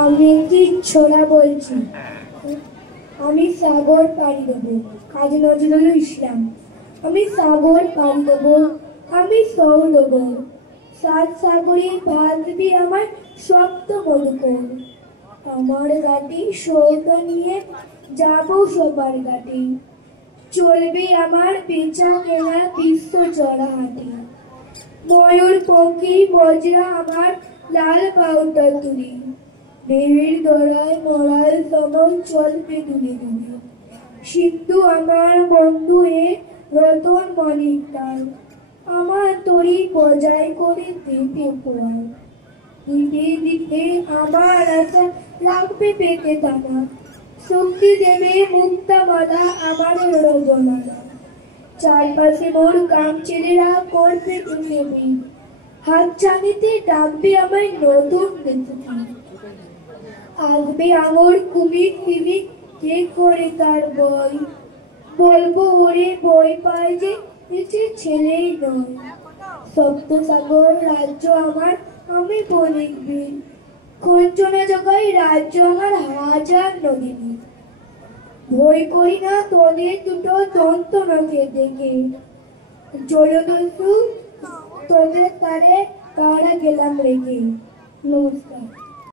আমি একটি ছোড়া বলছি। আমি সাগর পাড়ি দেবো, কাজী নজরুল ইসলাম। আমি সাগর পাড়ি দেবো, আমি সৌ দেবো, সাত সাগরে ভাসবি আমার সপ্ত মধুকর। আমার গাটি সৌদ নিয়ে যাবো সবার গাটি, চলবে আমার বেচা কেনা বিশ্ব চড়া হাটি। ময়ূর পঙ্খী বজরা আমার লাল পাউটা তুলি, দেহের দড়ায় মরাল তমন চলবে দুলে দুলে। সিন্ধু আমার বন্ধু এ রতন মানিক তার, আমার তরি বজায় করে দেবে পোড়ায়। দিতে দিতে আমার আশা লাগবে পেটে দানা, শক্তি দেবে মুক্তা মালা আমার রজনালা। চারপাশে মোর কাম ছেলেরা করবে তুমি হাত চালিতে ডাকবে আমায় নতুন বেঁচে। আসবে আমার কুমির টিভি কে করে তার বই, বলবো ওরে বই পায় যে এসে ছেলেই নয়। সপ্তসাগর রাজ্য আমার, আমি বলিবি কঞ্চনা জগাই রাজ্য আমার হাজার নদী। ভয় করি না তোদের দুটো দন্ত নখে দেখে, জলদস্যু তোদের তারে কারা গেলাম রেখে। নমস্কার।